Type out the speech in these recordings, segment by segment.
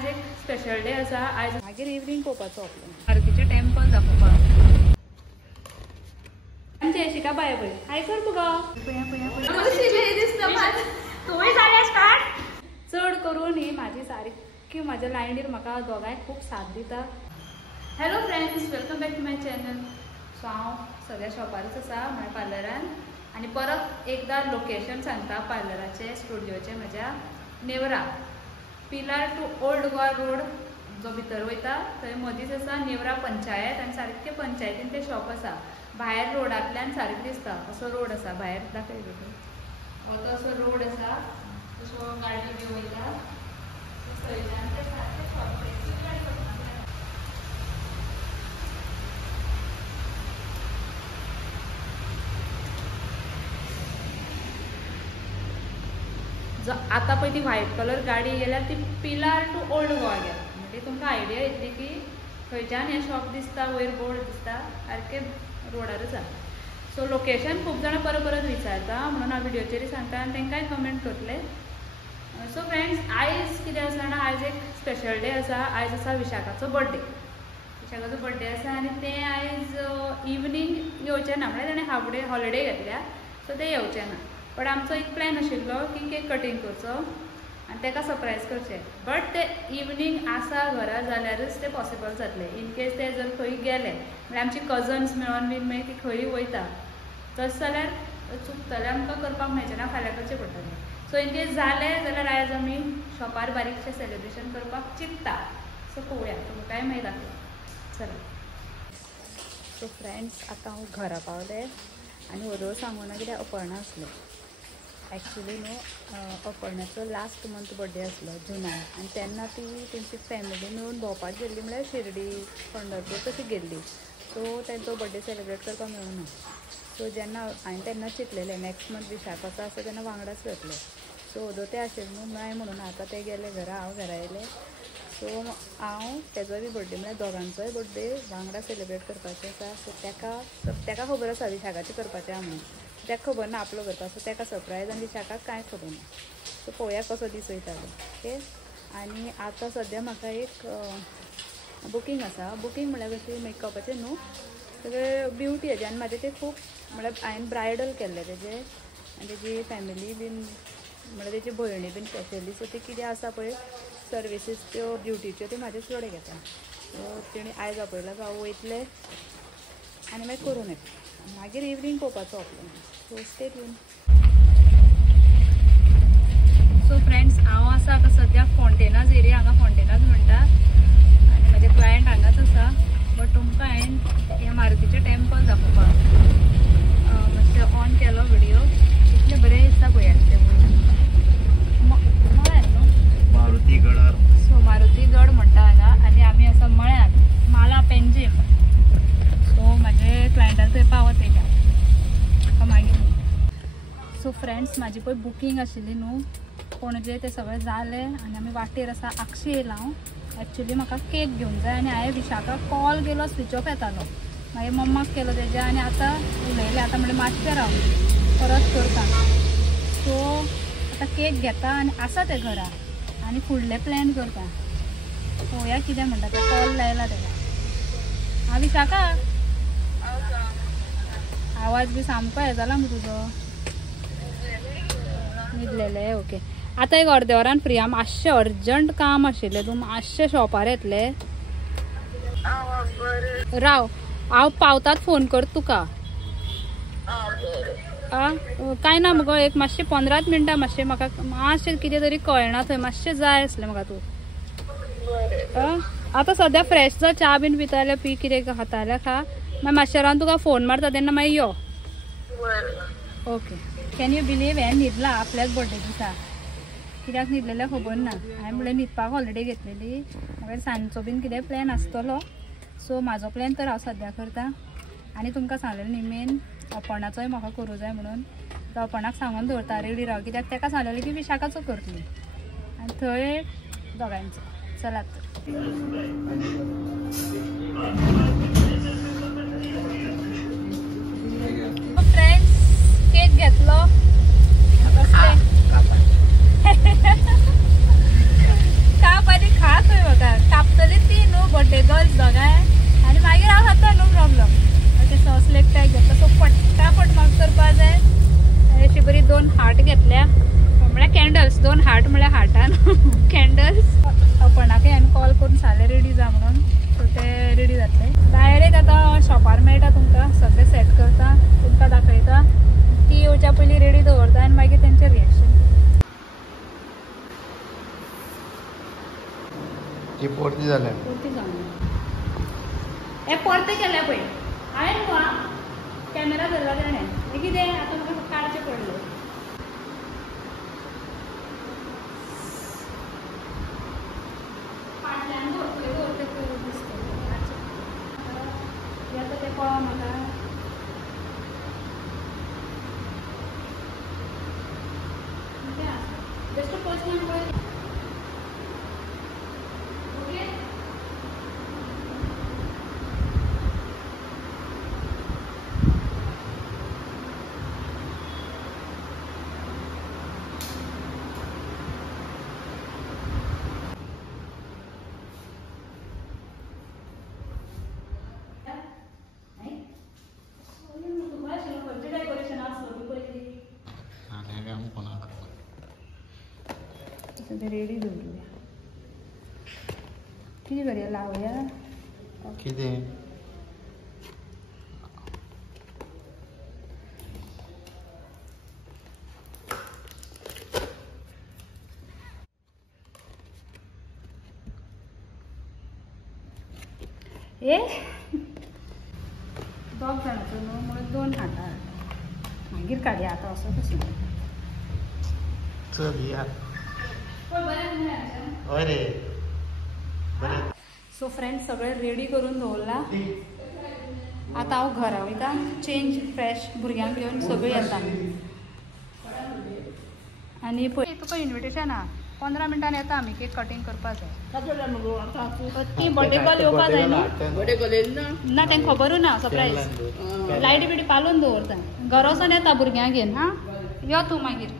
आज एक special day आसा। आज मागीर इवनिंग पोवपाचो आपलो मारुतीचें टेम्पल दाखोवपाक। आमचे शिका बाय पळय हाय कर तुका चड करून ही म्हाजी सारकी म्हाज्या लायनीर म्हाका दोगांय खूब साथ दिता। Hello friends, welcome back to my channel. So हांव सगळ्या शॉपारूच आसा म्हळ्यार पार्लरान, आनी परत एकदा लोकेशन सांगता पार्लराचे स्टुडिओचे म्हज्या नेवरा पिलार टू ओल्ड गोवा रोड जो भितर वयता थंय मदींच आसा नेवरा पंचायत, आनी सारकें पंचायतीन तें शॉप आसा। भायर रोडांतल्यान सारकें दिसता असो रोड आसा, भायर दाखय हो तो असो रोड आसा, तसो गाडी बी वयता थंयच्यान तें सारकें शॉप। आता पळय ती व्हायट कलर गाडी गेल्यार ती पिलार टू ओल्ड गोवा गेला, म्हणजे तुमकां आयडिया येतली की खंयच्यान हें शॉप दिसता, वयर बोर्ड दिसता सारकें रोडार आसा। सो लोकेशन खूब जाणां परत परत विचारता, म्हणून हांव व्हिडिओचेर सांगता आनी तांकांय कमेंट करतले। सो फ्रेंड्स, आयज कितें आसा जाणा, आयज एक स्पेशल डे आसा। आयज आसा विशाखाचो बर्थडे। विशाखाचो बर्थडे आसा आनी तें आयज इवनिंग येवचें ना, म्हळ्यार ताणें हाफ डे हॉलिडे घेतल्या, सो तें येवचें ना। बट आमचो एक प्लॅन आशिल्लो की केक कटींग करचो आनी ताका सरप्रायज करचें, बट ते इवनिंग आसा घरा जाल्यारूच तें पॉसिबल जातलें। इन केस ते जर खंय गेले म्हळ्यार आमची कजन्स मेळोन बीन मागीर ती खंय वयता तशें जाल्यार चुकतलें, आमकां करपाक मेळचें ना, फाल्यां करचें पडटलें। सो इन केस जालें जाल्यार आयज आमी शॉपार बारीकशें सेलिब्रेशन करपाक चिंतता। सो पळोवया, तुमकांय मागीर दाखया चला। सो फ्रेंड्स, आतां हांव घरा पावलें आनी वदळ सांगूना कित्याक अपर्णा आसलें। एक्चुली न्हू अपर्णाचो लास्ट मंथ बर्थडे आसलो जुनाक, आनी तेन्ना ती तेंची फॅमिली मेळून भोंवपाक गेल्ली, म्हळ्यार शिर्डी पंढरपूर तशी गेल्ली। सो तेंचो बर्थडे सेलिब्रेट करपाक मेळूना। सो जेन्ना हांवें तेन्ना चिंतलेलें नेक्स्ट मंथ विशाखाचो आसा तेन्ना वांगडाच वतलें। सो वदळ ते आशिल्ले न्हू नाय म्हणून आतां ते गेले घरा, हांव घरा येयलें। सो हांव तेजोय बी बर्थडे म्हळ्यार दोगांचोय बर्थडे वांगडा सेलिब्रेट करपाचें आसा। सो ताका खबर आसा विशाखाचें करपाचें आहा म्हणून, ताका खबर ना आपलो करता। सो ताका सरप्रायज आनी विशाखाक कांय खबर ना। सो पळोवया कसो दीस वयतालो। ओके, आनी आतां सद्या म्हाका एक बुकींग आसा। बुकींग म्हळ्यार कशी मेकअपाचें न्हू, सगळें ब्युटी हेजें, आनी म्हाजें तें खूब म्हळ्यार हांवें ब्रायडल केल्लें तेजें, आनी तेजी फॅमिली बीन म्हळ्यार तेजी भयणी बीन स्पेशली। सो ती कितें आसा पळय सर्विसीस त्यो ब्युटीच्यो त्यो म्हाजेच कडेन घेता। सो तेणी आयज आपयला, सो हांव वयतलें आनी मागीर करून येता, मागीर इवनिंग पळोवपाचो आपलो। So stay tune. So friends, हांव आसा आतां सद्या फावंटेनाज एरिया, हांगा फावंटेनाज म्हणटा, आनी म्हाजे क्लायंट हांगाच आसा। बट तुमकां हांवें ह्या मारुतीचें टेम्पल दाखोवपाक मातशें ऑन केलो व्हिडिओ। इतलें बरें दिसता पळयात तें मळ्यान न्हू, मारुतीगडार। सो मारुतीगड म्हणटा हांगा, आनी आमी आसा मळ्यान माला पेंजीम। सो म्हाजे क्लायंटान थंय पावत येयल्या म्हाका मागीर। सो फ्रेंड्स, म्हाजी पळय बुकींग आशिल्ली न्हू पणजे, तें सगळें जालें आनी आमी वाटेर आसा। आक्षी येयला हांव। एक्चुली म्हाका केक घेवंक जाय, आनी हांवें विशाखाक कॉल केलो, स्विच ऑफ येतालो, मागीर मम्माक केलो तेज्या, आनी आतां उलयलें। आतां म्हणलें मातशें राव परत करता। सो आतां केक घेता आनी आसा तें घरा, आनी फुडलें प्लॅन करता। पळोवया कितें म्हणटा तें, कॉल लायला तेका। हांव विशाखा, आवाज बी सामको हें जाला मगो तुजो, न्हिदलेलें। ओके, आतां एक अर्दे वरान फ्री। हांव मातशें अर्जंट काम आशिल्लें, तूं मातशें शॉपार येतले? राव, हांव पावतात फोन करता तुका। कांय ना मुगो, एक मातशें 15 मिनटां मातशें म्हाका मातशें कितें तरी कळना थंय, मातशें जाय आसलें म्हाका तूं। आतां सद्या फ्रेश जा, च्या बीन पिता जाल्यार पी, कितें खाता जाल्यार खा, मागीर मातशें रावन तुका फोन मारता तेन्ना मागीर यो। ओके, कॅन यू बिलीव हें न्हिदला आपल्याच बर्थडे दिसा? कित्याक न्हिदलेलें खबर ना। हांवें म्हणलें न्हिदपाक हॉलिडे घेतलेली, मागीर सांजचो बीन कितें प्लॅन आसतलो। सो म्हाजो प्लॅन तर हांव सद्या करता, आनी तुमकां सांगलेलें न्ही मेन अपर्णाचोय म्हाका करूं जाय म्हणून। तो अपर्णाक सांगून दवरता रेडी राव, कित्याक ताका सांगलेलें की विशाखाचो करतली, आनी थंय दोगांयचो। चलात। फ्रेंड्स, केक घेतलो, काप आनी खा। पळय गर्ल्स दोगांय आनी मागीर हांव खाता नो प्रॉब्लम. अशें सॉस एकठांय घेतला सो पट्टापट म्हाका करपा जाय. अशी बरी 2 हार्ट घेतल्या म्हळ्यार कॅन्डल्स 2 हार्ट म्हळ्यार हार्टान कॅन्डल्स. आपणाकय हांवें कॉल करून सांगलें रेडी जा म्हणून सो ते रेडी जातले. डायरेक्ट आतां शॉपार मेळटा तुमकां सगळें सेट करता तुमकां दाखयता ती येवच्या पयलीं रेडी दवरता आनी मागीर तेंचें रिएक्शन. ती पोरती जाल्या हे परते केल्या पळय हांवें न्हू कॅमेरा धरला ताणें हे कितें आतां म्हाका काडचें पडलें. फाटल्यान दवरतले दवरते दिसता येता तें पळोव म्हाका. बेश्टो पर्सनल पळय रेडी दवरूया. कितें करूया लावया कितें ए 2 जाणांचो न्हू म्हणून 2 हाडटा मागीर काडया आतां असो कसो चल या सो फ्रेंड्स सगळें रेडी करून दवरला. आतां हांव घरा वयता चेंज फ्रेश भुरग्यांक घेवन सगळीं येता आनी पळय तुका इन्विटेशन आहा 15 मिनटान येता आमी केक कटींग करपा जाय. ती बर्थडे गर्ल येवपा जाय न्हू ना तेंका खबरूच ना सरप्रायज लायटी बिटी पालून दवरता घरा वचून येता भुरग्यांक घेवन हां यो तूं मागीर.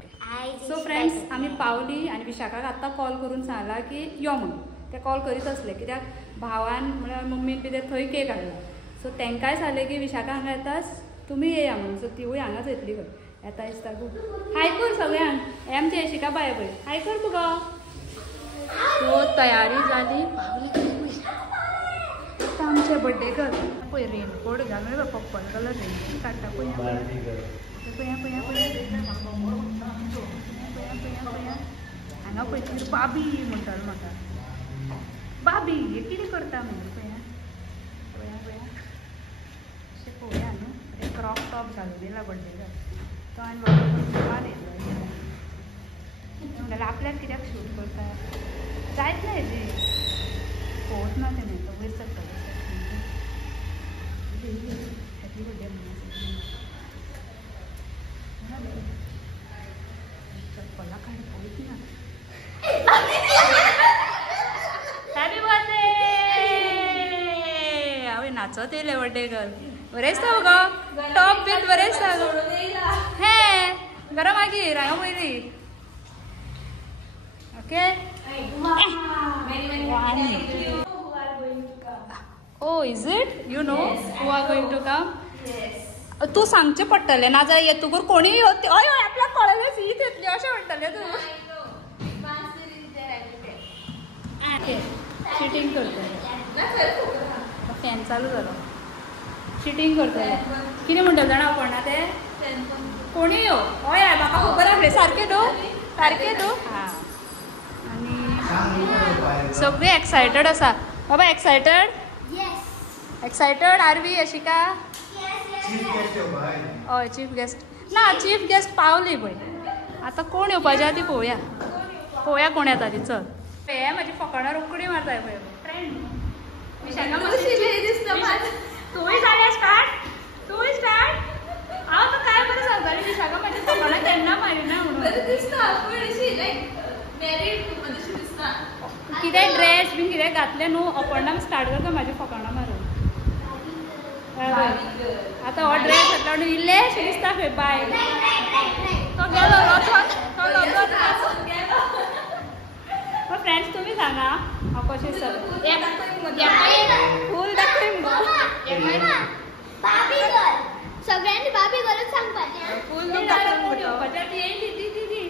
सो फ्रेंड्स आमी पावली आनी विशाखाक आत्तां कॉल करून सांगला की यो म्हणून. ते कॉल करीत आसले कित्याक भावान म्हळ्यार मम्मीन बी ते थंय केक हाडला सो तेंकाय सांगलें की विशाखा हांगा येतास तुमी येया म्हणून. सो तिवूय हांगाच येतली खंय येता दिसता गो. हाय कर सगळ्यांक हे आमची यशिका बाय पळय हाय कर तुका. सो तयारी जाली आतां आमचे बर्थडे गर्ल पळय रेनकोट घालून पर्पल कलर रेनकोट काडटा पळय पळया पळया पळया हांगा पळय बाबी म्हणटालो म्हाका बाबी हे कितें करता म्हणून पळया पळया पळया अशें पळोवया न्हू एक क्रॉप टॉप घालून दिला बर्थडेक तो आनी बाबा येयलो म्हणल्यार आपल्याक कित्याक शूट करता जायत ना हेजी पळोवच ना तेणें तो वयर सरता हॅपी बर्थडे म्हणून चप्पला काडून पळयत ना. हॅपी बर्थडे हांवें नाचत येयलें बर्थडे गर्ल बरें दिसता गो टॉप बीन बरें दिसता गो. हे घरा मागीर हांगा पयलीं okay. Oh is it you know who are going to come. तूं सांगचें पडटलें नाजाल्यार येतकूर कोणीय हय हय आपल्याक कळलें सीट येतली अशें म्हणटलें तूं. चिटींग करतलें फॅन चालू जालो चिटींग करतलें कितें म्हणटलें जाणा कोणा तें कोणीय यो हय हय म्हाका खबर आसलें सारकें न्हू हां. आनी सगळीं एक्सायटेड आसा बाबा एक्सायटेड आर वी यशिका. हय चीफ गेस्ट ना चीफ गेस्ट पावली पळय आतां कोण येवपाचें आहा ती पळोवया कोण येता ती. चल हे म्हाजी फकाणां रोखडी मारताय पळय फ्रेंड विशाखा तूंय जाल्या स्टार्ट हांव तर काय बरें सांगतालें विशाखा म्हाजी फकाणां केन्ना मारिना म्हणून कितें ड्रेस बीन कितें घातलें न्हू अपर्णाक स्टार्ट करता म्हाजी फकाणां मारून. आतां हो ड्रेस घातला म्हणून इल्लेशें दिसता खंय बाय तो गेलो फ्रेंड्स तुमी सांगा हांव कशें सगळ्यांनी बाबी गरज सांगपाचे फुल येवपाच्या येयली ती ती ती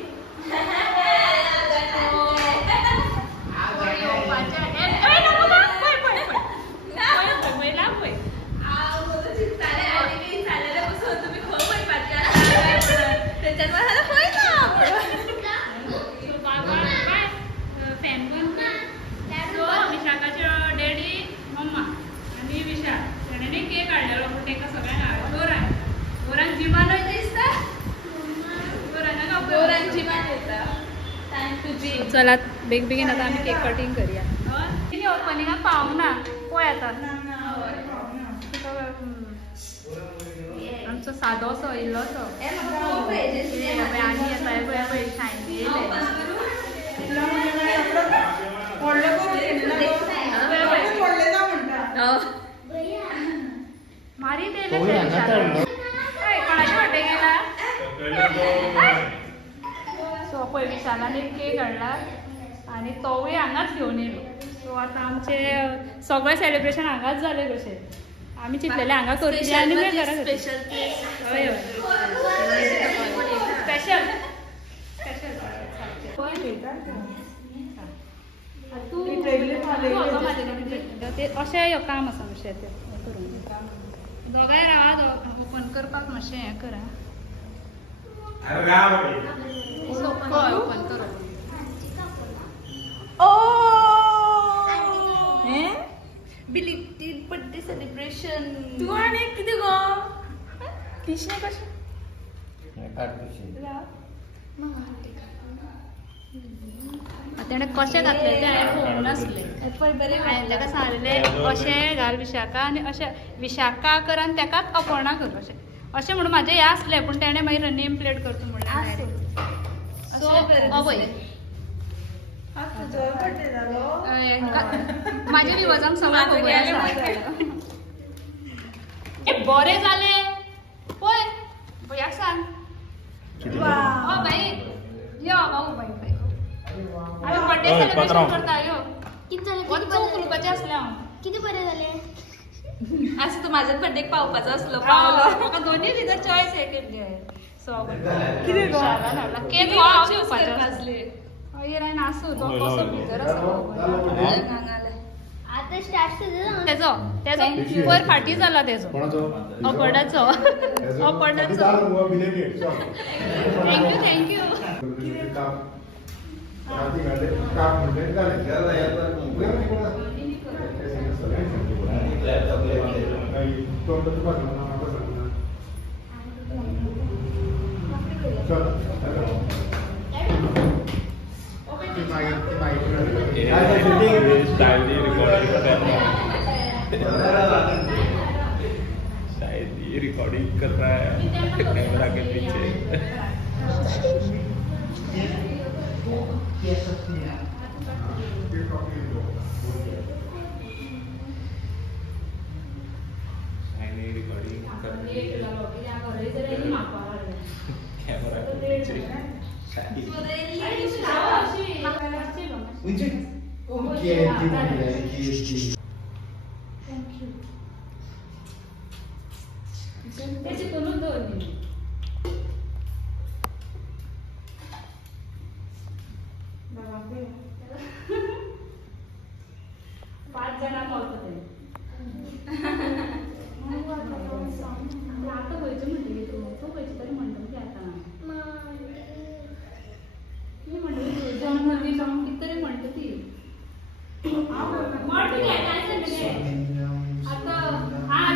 चला बेगीन आता आम्ही केक कटिंग करूया ओपनिंगाक पावूंक ना पळय आता आमचो सादोसो इल्लोसो आनी येता पळय शायनी येयले मारी तेले कोणाचे बर्थडे गेला सो पळय विशालान एक केक हाडला आनी तोवूय हांगाच घेवन येयलो सो आतां आमचें सगळें सेलिब्रेशन हांगाच जालें कशें आमी चिंतलेलें हांगा करतलीं आनी मागीर घरा स्पेशल हय हय स्पेशल स्पेशल ते अशें काम आसा मातशें तें करूंक दोगांय रावा ओपन करपाक मातशें हें करा ओपन करो बिलीटेड बर्थडे सेलिब्रेशन तू आनी कितें गो किशें कशें तेणें कशें घातलें तें हांवें पळोवंक नासलें हांवें ताका सांगलेलें अशें घाल विशाखा आनी अशें विशाखा कर आनी ताकाच अपर्णा कर अशें अशें म्हणून म्हाजें हें आसलें पूण तेणें मागीर नेम प्लेट करता म्हणलें सो अवय म्हाज्या रिवाजांक सगळ्यां खबर आसा बरें जालें पळय भयाक सांग बाई यो भाऊ बाई बाई आमी बर्थडे सेलिब्रेशन करता यो वच उखलुपाचें आसलें हांव किती बरें जालें असं तू माझ्याच बर्थडेक पावपाचो असलो पावलो म्हाका दोन्ही भितर चॉयस एक घे सो कितें गो केक हो हांव घेवपाचो आसले हय रे नासू तो कसो भितर आसा आता स्टार्ट कर तेजो तेजो वयर फाटी जाला तेजो अपर्णाचो अपर्णाचो थँक्यू थँक्यू शायद ये रिकॉर्डिंग कर रहा है कैमरा के पीछे रिकॉर्डिंग कर कैमरा के पीछे पाच जणांना पावतो आता व्हायचं म्हणते की तो व्हायचं तरी म्हणतो की आता मी म्हणतो जन्मदिन जाऊन कितीतरी म्हणतो ती आता हा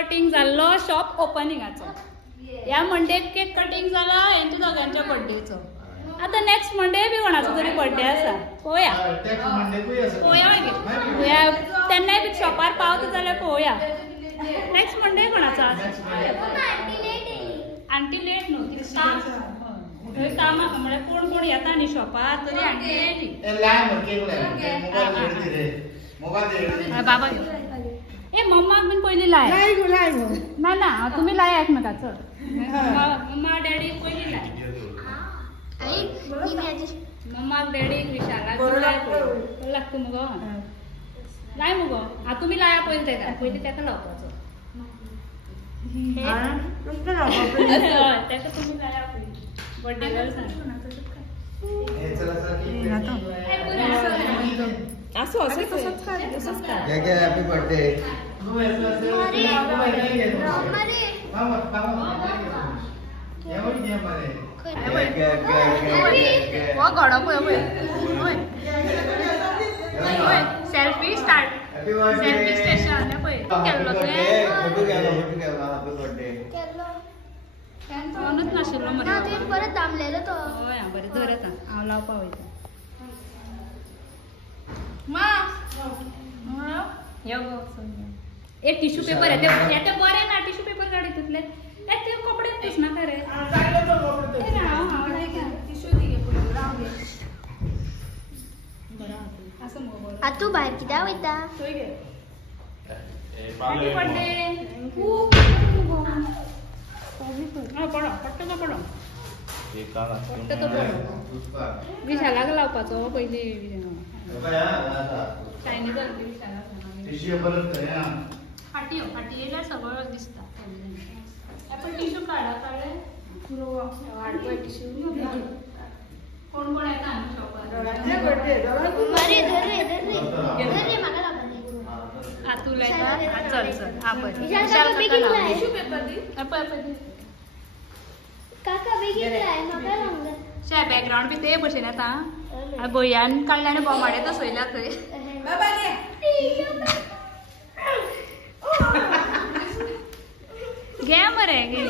कटिंग जाल्लो शॉप ओपनिंगाचो. ह्या मंडेक केक कटिंग जाला हेंचो दोगांच्या बर्थडेचो. आता नेक्स्ट मंडे बी कोणाचो तरी बर्थडे आसा. पळोवया पळोवया तेन्नाय बी शॉपार पावता जाल्यार पळोवया. नेक्स्ट मंडे कोणाचो आसा. आंटी लेट न्हू ती थंय कामाक म्हळ्यार कोण कोण येता न्ही शॉपार तरी आंटी येयली. बाबा ए मम्माक बीन पयली लाय ना ना तुम्ही लाय एकमेकाचो. मम्मा डॅडी पयली लाय. मम्माक डॅडीक विशालाक लाय पळय लागता मुगो. लाय मुगो तुमी लाया पयली तेका तेका लावपाचो. तेका तुमी लाया पयली बर्थडे गर्ल सांग. असं तसंच happy birthday. Selfie start selfie station केल्लो फोनूच नाशिल्लो मरे. परत दामलेलो तो. हय बरें धर येता हांव लावपा वयता. एक टिश्यू पेपर येते बरे ना टिश्यू पेपर काढ तितले ते कपडे पुस नाका रे. तू भायर कित्याक वयता. Happy birthday. पडो पडटो तो पडो पडटो तो पडो. विशालाक लावपाचो पयली चायनीज फाटी येयल्यार सगळं दिसता. पण टिश्यू काडा काडे वाडपय टिश्यू कोण कोण येता आमी शॉपार. तू लायता चल चल हा पळय टिश्यू पेपर दी पळय काका बेगीन लाय म्हाका सांग. शे बॅकग्राउंड बी ते भशेन येता. गोंयान काडले आनी बोमाडे तसयल्या थंय. घे मरे घे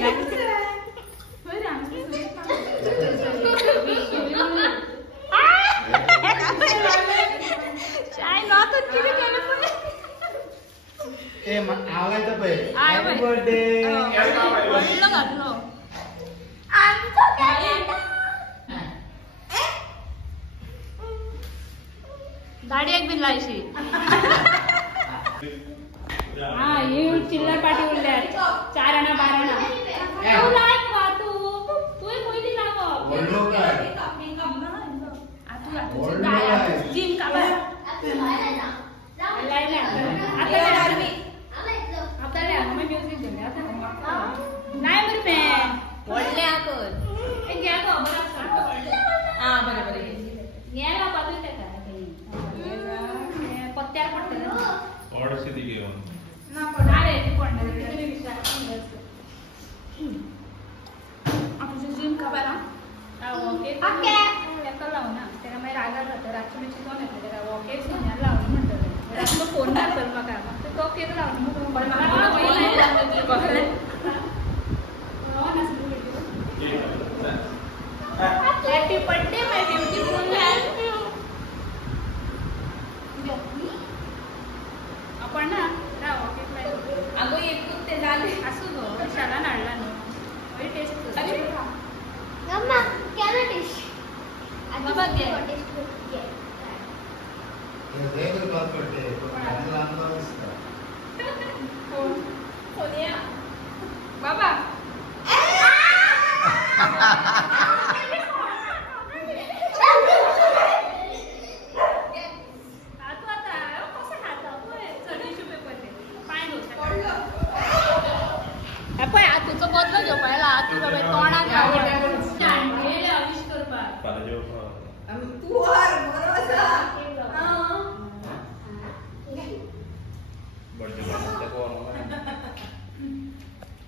चाय नॉतून किती केले पण हॅपी बर्थडे. व्हडलो घातलो. गाडयेक बीन लायशी. हा ही चिल्लर पार्टी उरल्यार 4 आणा 12 आणा. तू लाय मुगा तूय पयली लाव. जिम काबा लायला आता म्युझिक घेऊन नाही बरं मॅ व्हडले आकर घ्या गो बरं आसा. बरें घे लावपा तूं तेका पत्त्यार पडटलें. ऑर्डर दी घेवन ना पडा रे ती पडना रे विचार. तुझं जिम काबार हा ओके तेका लावना तेका मागीर रागार जाता. रातची मातशी कोण येता तेका ओके सोन्यार लावना म्हणटलें. रातचो फोन घालतलो म्हाका तो केक लावना हॅपी बर्थडे माय ब्युटिफुल. आपण ना राव केक लाय अगो एकूच ते झाले असू गो विशाला नाडला न्हू टेस्ट अम्मा केना डिश बाबा घे. बाबा तुझो बदलो घेवपा येला तू बाबा तोंडाक विश करपाक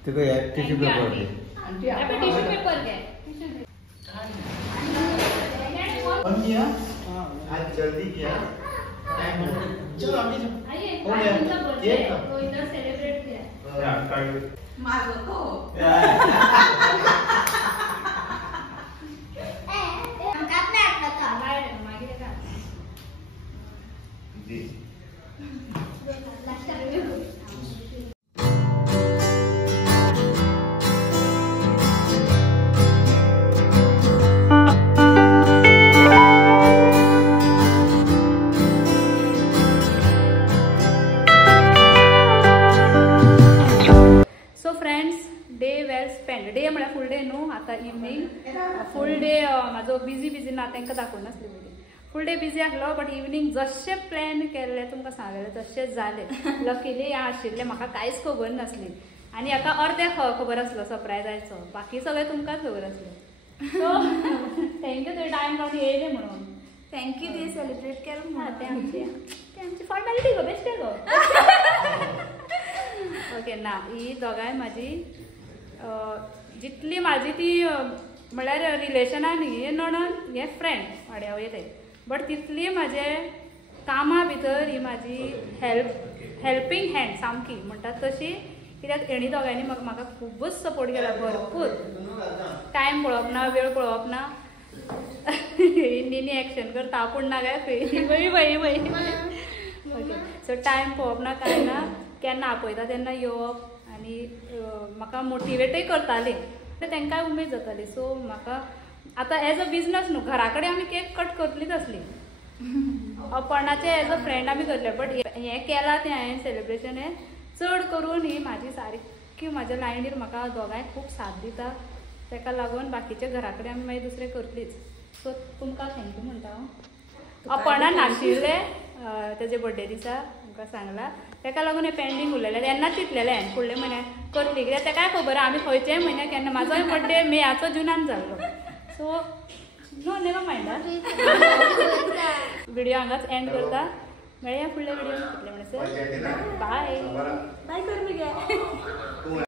तुका टिश्यू पेपर दे. टिश्यू पेपर घे. आज जल्दी किया. चलो अभी हो गया. तो इधर सेलिब्रेट किया. माझो तो मागीर काय डे वेल स्पेंड डे म्हळ्यार फूल डे न्हू आतां इवनिंग फूल डे म्हाजो बिजी ना तांकां दाखोवन नासली पयलीं फूल डे बिजी आसलो बट इवनिंग जशें प्लॅन केल्लें तुमकां सांगलें तशें जालें लकीली हें आशिल्लें म्हाका कांयच खबर नासली आनी हाका अर्द्याक खबर आसलो सरप्रायज आयचो बाकी सगळें तुमकांच खबर आसलें सो थँक्यू तुवें टायम काडून येयलें म्हणून थँक्यू ते सेलिब्रेट केलं हां ते आमची फॉर्मॅलिटी गो बेश्टे गो ओके ना ही दोगांय म्हाजी जितली म्हाजी ती म्हळ्यार रिलेशनान न्ही नणन हे फ्रेंड वाड्या वयले बट तितली म्हाजे कामा भितर ही म्हाजी हेल्पिंग हँड सामकी म्हणटात तशी कित्याक हेणी दोगांयनी म्हाका खुबूच सपोर्ट केला भरपूर टायम पळोवप ना वेळ पळोवप ना निनी एक्शन करता पूण ना काय वय ओके सो टायम पळोवप ना कांय ना केन्ना आपयता तेन्ना येवप आनी म्हाका मोटिवेटूय करताली तांकांय उमेद जाताली सो म्हाका आतां एज अ बिजनस न्हू घरा कडेन आमी केक कट करतलीच आसली अपणाचे एज अ फ्रेंड आमी करले बट हें केलां तें हांवें सेलिब्रेशन हें चड करून ही म्हाजी सारकी म्हाज्या लायनीर म्हाका दोगांय खूब साथ दिता ताका लागून बाकीचे घरा कडेन आमी मागीर दुसरें करतलीच सो तुमकां थँक्यू म्हणटा हांव अपणान नाशिल्ले तेजे बर्थडे दिसा तुमकां सांगला ताका लागून हें पेंडींग उरलेलें तेन्नाच चिंतलेलें हांवें फुडल्या म्हयन्याक करतली कित्याक ताकाय खबर आमी खंयच्याय म्हयन्याक केन्ना म्हाजोय बर्थडे मेयाचो जुनान जाल्लो so no never mind video हांगाच एंड करता मेळया फुडल्या व्हिडिओन कितले म्हणसर बाय बाय कर मगे